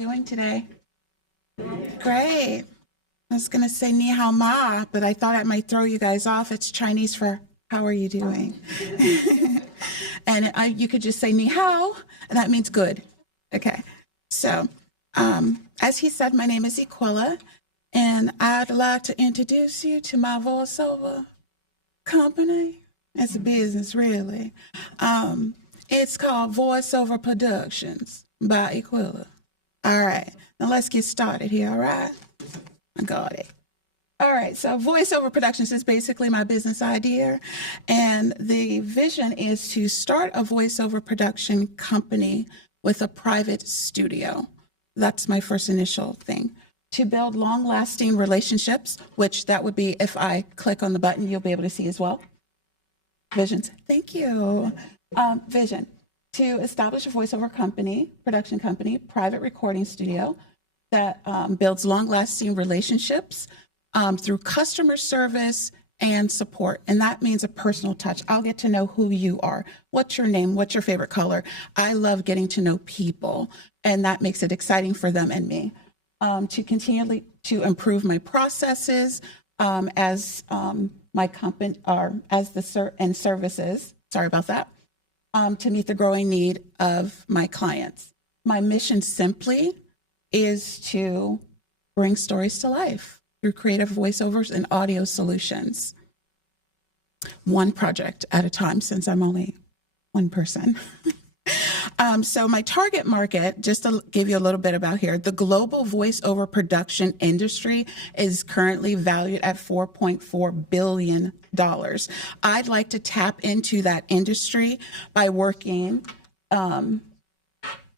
doing today? Great. I was going to say ni hao ma, but I thought I might throw you guys off. It's Chinese for how are you doing? And you could just say ni hao, and that means good. Okay. So, as he said, my name is Equila, and I'd like to introduce you to my voiceover company. It's a business, really. It's called Voiceover Productions by Equila. All right. Now let's get started here, all right? I got it. All right, so Voiceover Productions is basically my business idea, and the vision is to start a voiceover production company with a private studio. That's my first initial thing. To build long-lasting relationships, which that would be if I click on the button, you'll be able to see as well. Visions, thank you. Vision, to establish a voiceover company, production company, private recording studio that builds long-lasting relationships through customer service and support. And that means a personal touch. I'll get to know who you are. What's your name? What's your favorite color? I love getting to know people, and that makes it exciting for them and me. To continually to improve my processes as my company or as the and services. Sorry about that. To meet the growing need of my clients. My mission simply is to bring stories to life through creative voiceovers and audio solutions. One project at a time, since I'm only one person. So my target market, just to give you a little bit about here, the global voiceover production industry is currently valued at $4.4 billion. I'd like to tap into that industry by working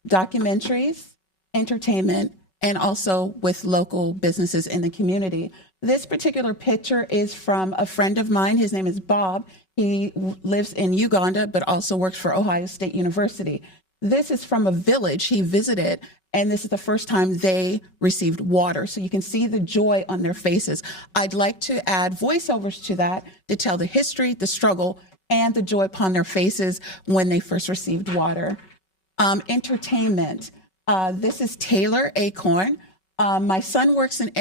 documentaries, entertainment, and also with local businesses in the community. This particular picture is from a friend of mine. His name is Bob. He lives in Uganda, but also works for Ohio State University. This is from a village he visited, and this is the first time they received water. So you can see the joy on their faces. I'd like to add voiceovers to that to tell the history, the struggle, and the joy upon their faces when they first received water. Entertainment. This is Taylor Acorn. My son works in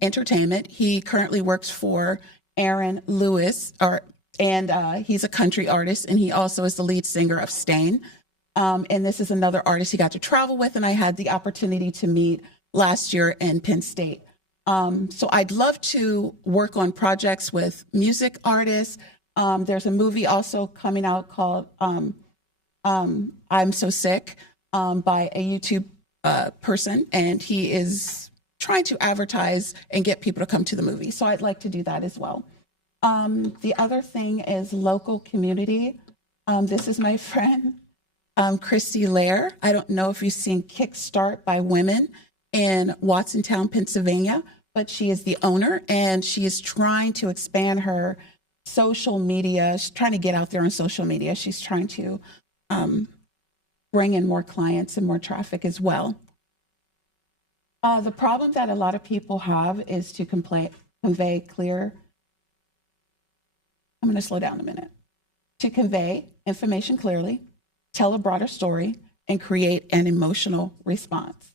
entertainment. He currently works for Aaron Lewis, and he's a country artist, and he also is the lead singer of Stain. And this is another artist he got to travel with, and I had the opportunity to meet last year in Penn State. So I'd love to work on projects with music artists. There's a movie also coming out called I'm So Sick by a YouTube person, and he is trying to advertise and get people to come to the movie. So I'd like to do that as well. The other thing is local community. This is my friend, Christy Lair. I don't know if you've seen Kickstart by Women in Watsontown, Pennsylvania, but she is the owner, and she is trying to expand her social media. She's trying to get out there on social media. She's trying to bring in more clients and more traffic as well. The problem that a lot of people have is to convey clear. I'm going to slow down a minute. To convey information clearly, tell a broader story, and create an emotional response.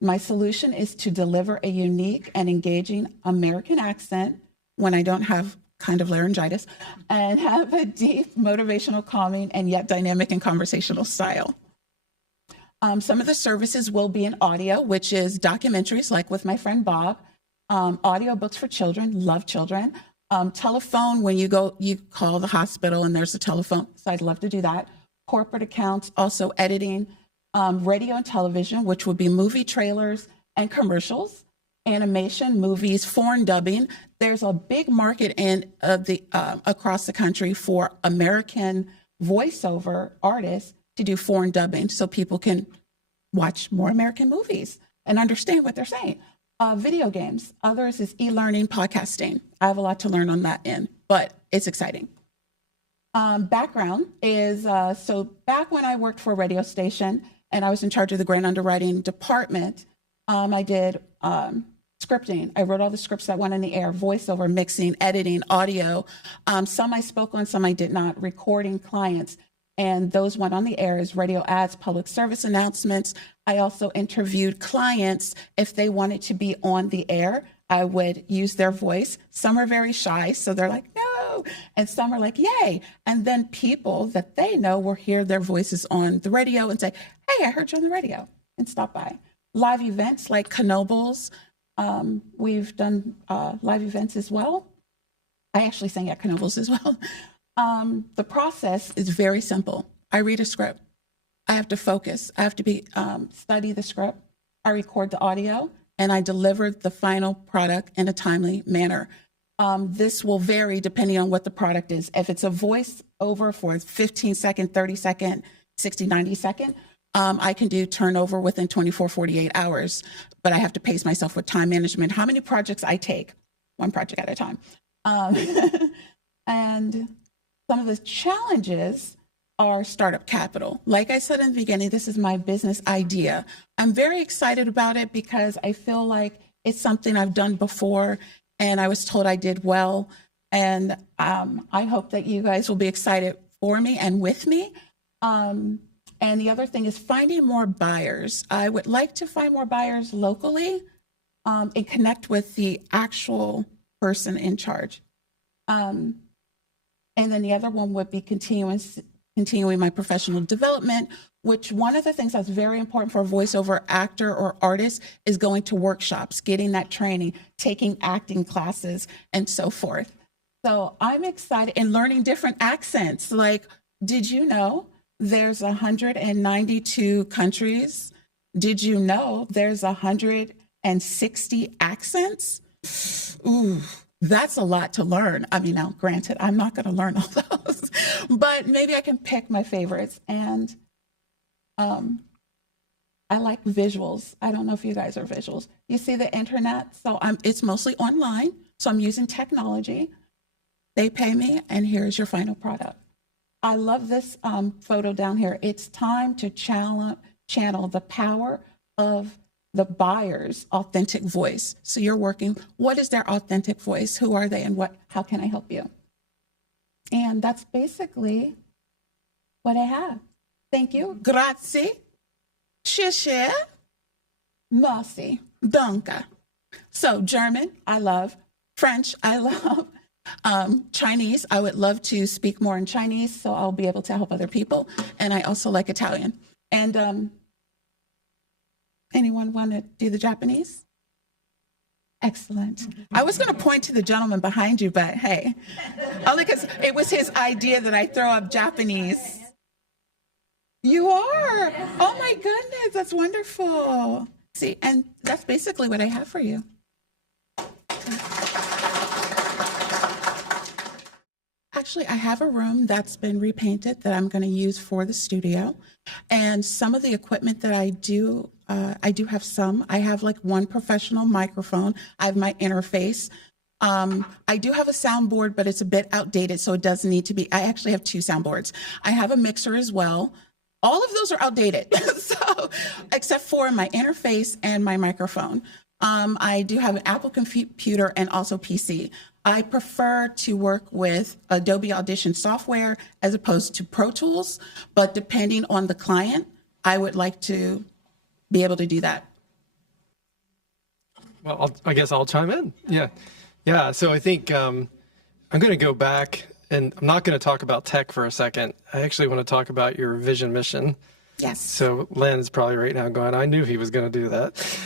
My solution is to deliver a unique and engaging American accent when I don't have kind of laryngitis, and have a deep, motivational, calming, and yet dynamic and conversational style. Some of the services will be in audio, which is documentaries, like with my friend Bob, audio books for children, love children, telephone when you call the hospital and there's a telephone, so I'd love to do that. Corporate accounts, also editing, radio and television, which would be movie trailers and commercials, animation, movies, foreign dubbing. There's a big market across the country for American voiceover artists to do foreign dubbing so people can watch more American movies and understand what they're saying. Video games, others is e-learning, podcasting. I have a lot to learn on that end, but it's exciting. Background is, so back when I worked for a radio station and I was in charge of the grant underwriting department, I did scripting. I wrote all the scripts that went in the air, voiceover, mixing, editing, audio. Some I spoke on, some I did not, recording clients. And those went on the air as radio ads, public service announcements. I also interviewed clients if they wanted to be on the air. I would use their voice. Some are very shy, so they're like, no. And some are like, yay. And then people that they know will hear their voices on the radio and say, hey, I heard you on the radio, and stop by. Live events like Knoebels. We've done live events as well. I actually sang at Knoebels as well. The process is very simple. I read a script. I have to focus. I have to study the script. I record the audio, and I deliver the final product in a timely manner. This will vary depending on what the product is. If it's a voice over for 15 second, 30 second, 60, 90 second, I can do turnover within 24, 48 hours, but I have to pace myself with time management. How many projects I take? One project at a time. And some of the challenges are startup capital. Like I said in the beginning, this is my business idea. I'm very excited about it because I feel like it's something I've done before and I was told I did well. And I hope that you guys will be excited for me and with me. And the other thing is finding more buyers. I would like to find more buyers locally and connect with the actual person in charge. And then the other one would be continuing my professional development, which one of the things that's very important for a voiceover actor or artist is going to workshops, getting that training, taking acting classes, and so forth. So I'm excited and learning different accents. Like, did you know there's 192 countries? Did you know there's 160 accents? Ooh. That's a lot to learn. I mean, now, granted, I'm not going to learn all those, but maybe I can pick my favorites. And I like visuals. I don't know if you guys are visuals. You see the internet, so it's mostly online. So I'm using technology. They pay me, and here's your final product. I love this photo down here. It's time to channel the power of the buyer's authentic voice. So you're working, what is their authentic voice? Who are they and how can I help you? And that's basically what I have. Thank you. Grazie. Tschüss. Merci. Danke. So German, I love. French, I love. Chinese, I would love to speak more in Chinese, so I'll be able to help other people. And I also like Italian. And anyone want to do the Japanese? Excellent. I was going to point to the gentleman behind you, but hey, only because it was his idea that I throw up Japanese. You are? Oh my goodness, that's wonderful. See, and that's basically what I have for you. Actually, I have a room that's been repainted that I'm going to use for the studio. And some of the equipment that I do have some. I have like one professional microphone. I have my interface. I do have a soundboard, but it's a bit outdated, so it does need to be. I actually have two soundboards. I have a mixer as well. All of those are outdated, so except for my interface and my microphone. I do have an Apple computer and also PC. I prefer to work with Adobe Audition software as opposed to Pro Tools, but depending on the client, I would like to be able to do that. Well, I guess I'll chime in. Yeah. So I think I'm going to go back, and I'm not going to talk about tech for a second. I actually want to talk about your vision mission. Yes. So Len is probably right now going, I knew he was going to do that.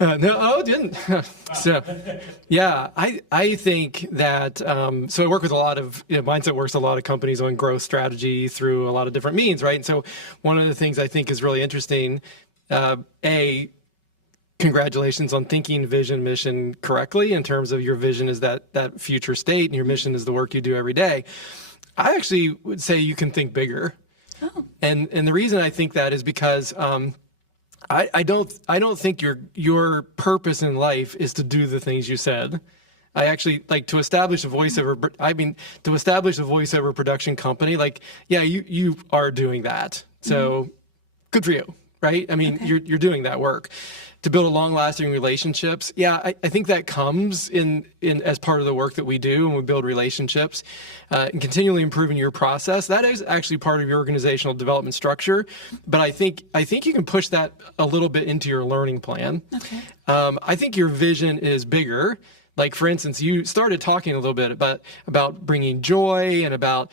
Didn't. So, yeah, I think that, so I work with a lot of, Mindset works with a lot of companies on growth strategy through a lot of different means, right? And so one of the things I think is really interesting, congratulations on thinking vision mission correctly in terms of your vision is that future state and your mission is the work you do every day. I actually would say you can think bigger. Oh. And the reason I think that is because, I don't think your purpose in life is to do the things you said. I actually like to establish a voiceover production company. Like, yeah, you are doing that. So good for you. right? I mean, you're doing that work. To build a long-lasting relationships, I think that comes in as part of the work that we do, and we build relationships, and continually improving your process. That is actually part of your organizational development structure, but I think you can push that a little bit into your learning plan. Okay. I think your vision is bigger. Like, for instance, you started talking a little bit about bringing joy and about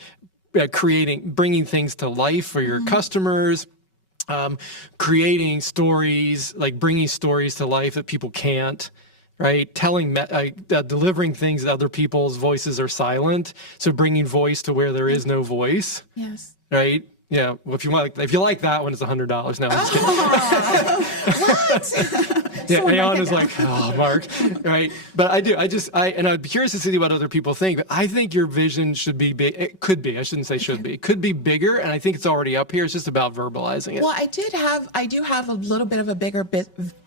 bringing things to life for your customers. Creating stories, like bringing stories to life that people can't, right? Delivering things that other people's voices are silent. So bringing voice to where there is no voice. Yes. Right? Yeah. Well, if you like that one, it's $100. No, I'm just kidding. What? Yeah, Ayana's like, oh, Mark, right? But I'd be curious to see what other people think, but I think your vision should be big. It could be, I shouldn't say should be. It could be bigger, and I think it's already up here. It's just about verbalizing it. Well, I do have a little bit of a bigger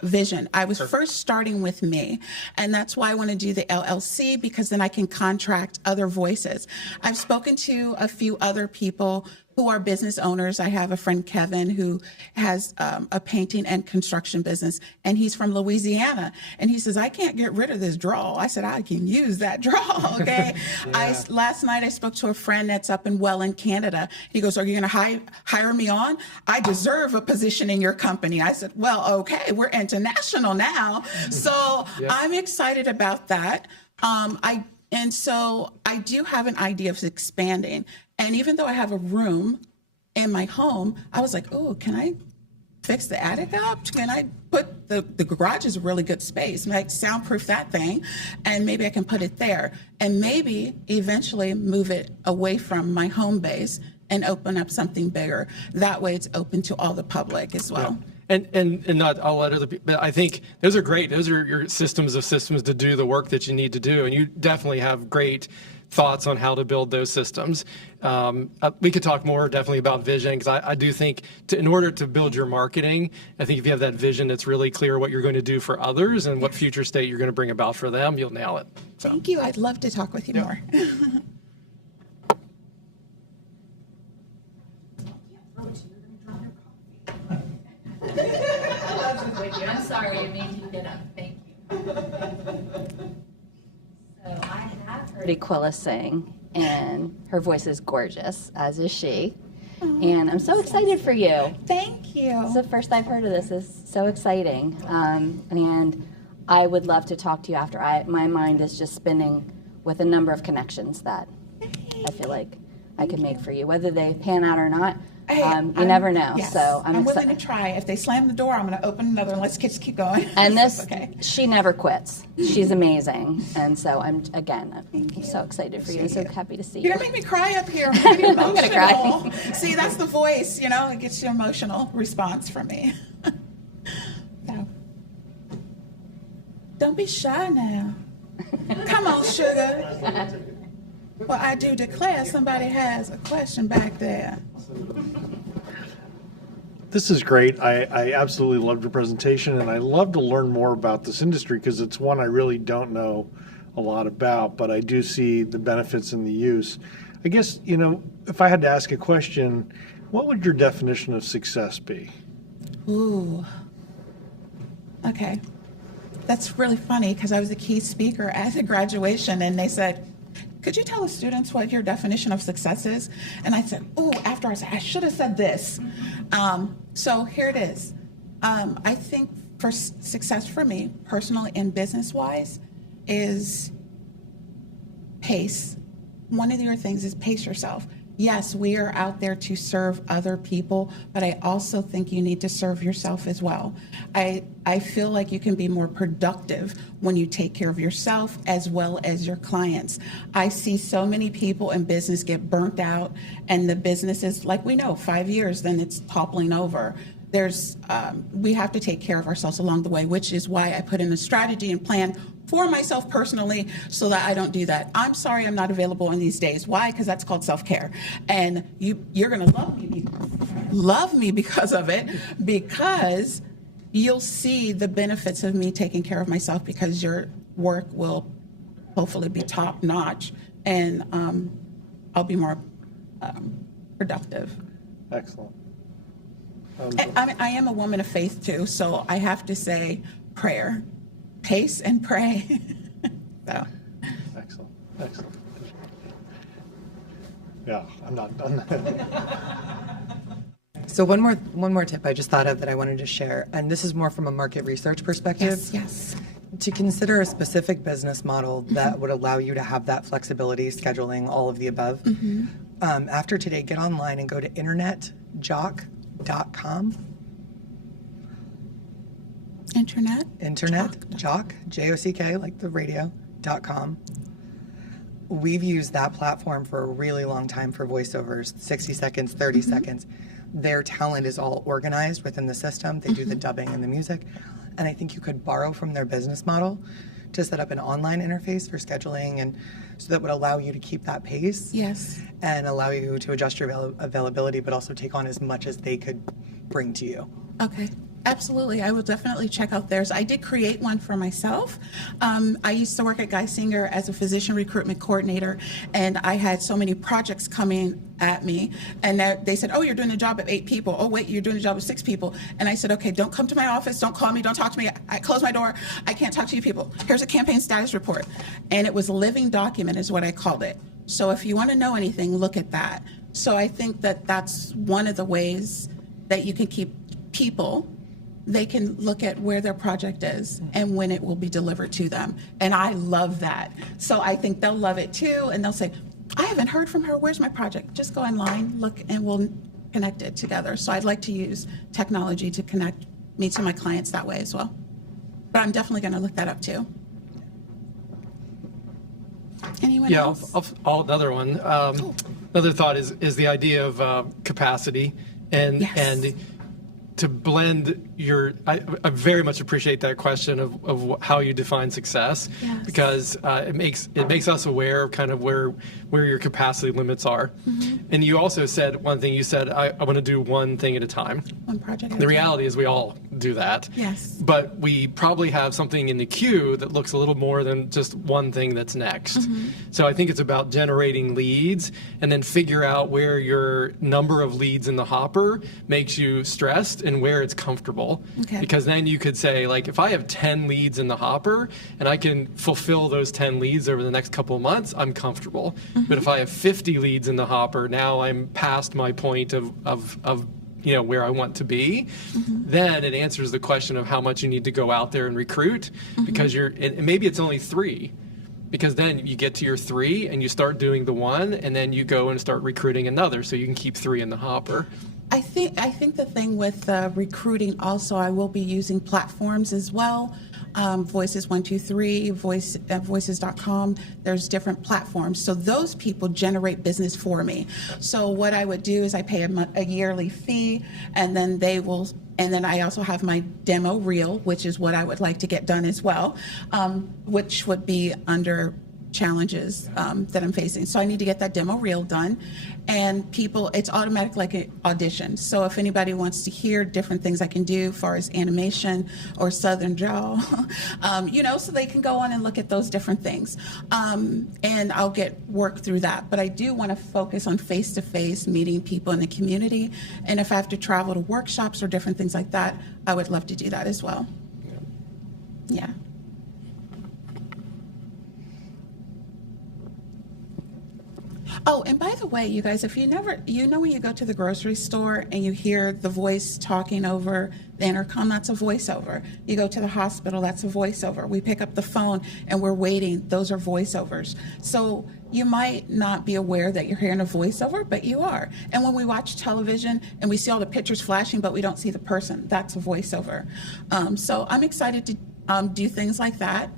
vision. I was first starting with me, and that's why I want to do the LLC, because then I can contract other voices. I've spoken to a few other people who are business owners. I have a friend, Kevin, who has a painting and construction business, and he's from Louisiana. And he says, I can't get rid of this drawl. I said, I can use that drawl, okay? Yeah. Last night I spoke to a friend that's up in Welland, Canada. He goes, are you going to hire me on? I deserve a position in your company. I said, well, okay, we're international now. So I'm excited about that. And so I do have an idea of expanding. And even though I have a room in my home, I was like, oh, can I fix the attic up? Can I put the garage is a really good space, like soundproof that thing, and maybe I can put it there, and maybe eventually move it away from my home base and open up something bigger. That way it's open to all the public as well. Yeah. And not, I'll let other people, but I think those are great. Those are your systems to do the work that you need to do. And you definitely have great thoughts on how to build those systems. We could talk more definitely about vision, because I do think in order to build your marketing, I think if you have that vision that's really clear what you're going to do for others and what future state you're going to bring about for them, you'll nail it. So. Thank you. I'd love to talk with you more. I'm sorry, I made you get up. Thank you. So I have heard Equila sing, and her voice is gorgeous, as is she. And I'm so excited for you. Thank you. It's the first I've heard of this. It's so exciting. And I would love to talk to you after. My mind is just spinning with a number of connections that I feel like I can make for you, whether they pan out or not. You never know. Yes, so I'm willing to try. If they slam the door, I'm going to open another, and let's just keep going. And this, okay. She never quits. She's amazing. And so I'm so excited for you. I'm so happy to see you. You're going to make me cry up here. I'm going to I'm gonna cry. See, that's the voice, it gets your emotional response from me. So, don't be shy now. Come on, sugar. Well, I do declare somebody has a question back there. This is great. I absolutely loved your presentation, and I love to learn more about this industry because it's one I really don't know a lot about, but I do see the benefits and the use. I guess, if I had to ask a question, what would your definition of success be? Ooh. Okay. That's really funny because I was a key speaker at the graduation, and they said, could you tell the students what your definition of success is? And I said, after I said, I should have said this. So here it is. I think for success for me, personally and business-wise, is pace. One of your things is pace yourself. Yes, we are out there to serve other people, but I also think you need to serve yourself as well. I feel like you can be more productive when you take care of yourself as well as your clients. I see so many people in business get burnt out, and the business is, like we know, 5 years, then it's toppling over. We have to take care of ourselves along the way, which is why I put in a strategy and plan for myself personally so that I don't do that. I'm sorry I'm not available in these days. Why? Because that's called self-care. And you're going to love me because of it, because you'll see the benefits of me taking care of myself, because your work will hopefully be top notch, and I'll be more productive. Excellent. I am a woman of faith too, so I have to say prayer, pace and pray. So. Excellent. Yeah, I'm not done. So one more tip I just thought of that I wanted to share, and this is more from a market research perspective. Yes. To consider a specific business model that would allow you to have that flexibility, scheduling, all of the above. After today, get online and go to internetjock.com. Internet Jock, J-O-C-K, like the radio.com. We've used that platform for a really long time for voiceovers, 60 seconds, 30 seconds. Their talent is all organized within the system. They do the dubbing and the music. And I think you could borrow from their business model to set up an online interface for scheduling, and so that would allow you to keep that pace. Yes. And allow you to adjust your availability, but also take on as much as they could bring to you. Okay. Absolutely. I will definitely check out theirs. I did create one for myself. I used to work at Geisinger as a physician recruitment coordinator, and I had so many projects coming at me, and they said, oh, you're doing a job of 8 people. Oh, wait, you're doing a job of 6 people. And I said, okay, don't come to my office. Don't call me. Don't talk to me. I close my door. I can't talk to you people. Here's a campaign status report. And it was a living document is what I called it. So if you want to know anything, look at that. So I think that that's one of the ways that you can keep people. They can look at where their project is and when it will be delivered to them. And I love that. So I think they'll love it too. And they'll say, I haven't heard from her. Where's my project? Just go online, look, and we'll connect it together. So I'd like to use technology to connect me to my clients that way as well. But I'm definitely going to look that up too. Anyone else? Another one. Another thought is the idea of capacity and Yes. and to blend your. I very much appreciate that question of how you define success, Yes. because it makes us aware of kind of where your capacity limits are. And you also said one thing. You said I want to do one thing at a time. One project. The reality is we all do that. Yes. But we probably have something in the queue that looks a little more than just one thing that's next. So I think it's about generating leads and then figure out where your number of leads in the hopper makes you stressed and where it's comfortable. Okay. Because then you could say, like, if I have 10 leads in the hopper and I can fulfill those 10 leads over the next couple of months, I'm comfortable. But if I have 50 leads in the hopper, now I'm past my point of where I want to be, then it answers the question of how much you need to go out there and recruit, because and maybe it's only 3, because then you get to your 3 and you start doing the one, and then you go and start recruiting another, so you can keep 3 in the hopper. I think the thing with recruiting also, I will be using platforms as well. Voices 123, voices.com. There's different platforms. So those people generate business for me. So what I would do is I pay a yearly fee, and then and then I also have my demo reel, which is what I would like to get done as well, which would be under challenges that I'm facing. So I need to get that demo reel done, and it's automatic like an audition. So if anybody wants to hear different things I can do as far as animation or Southern drawl, so they can go on and look at those different things. And I'll get work through that. But I do want to focus on face-to-face meeting people in the community. And if I have to travel to workshops or different things like that, I would love to do that as well. Yeah. Oh, and by the way, you guys, if when you go to the grocery store and you hear the voice talking over the intercom, that's a voiceover. You go to the hospital, that's a voiceover. We pick up the phone and we're waiting, those are voiceovers. So you might not be aware that you're hearing a voiceover, but you are. And when we watch television and we see all the pictures flashing, but we don't see the person, that's a voiceover. So I'm excited to do things like that.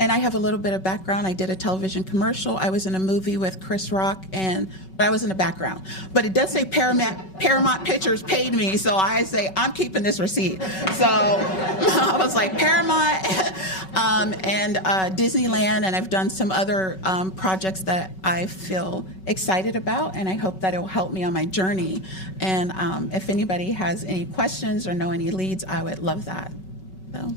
And I have a little bit of background. I did a television commercial. I was in a movie with Chris Rock, but I was in the background. But it does say Paramount Pictures paid me, so I say, I'm keeping this receipt. So I was like, Paramount and Disneyland, and I've done some other projects that I feel excited about, and I hope that it will help me on my journey. And if anybody has any questions or know any leads, I would love that. So.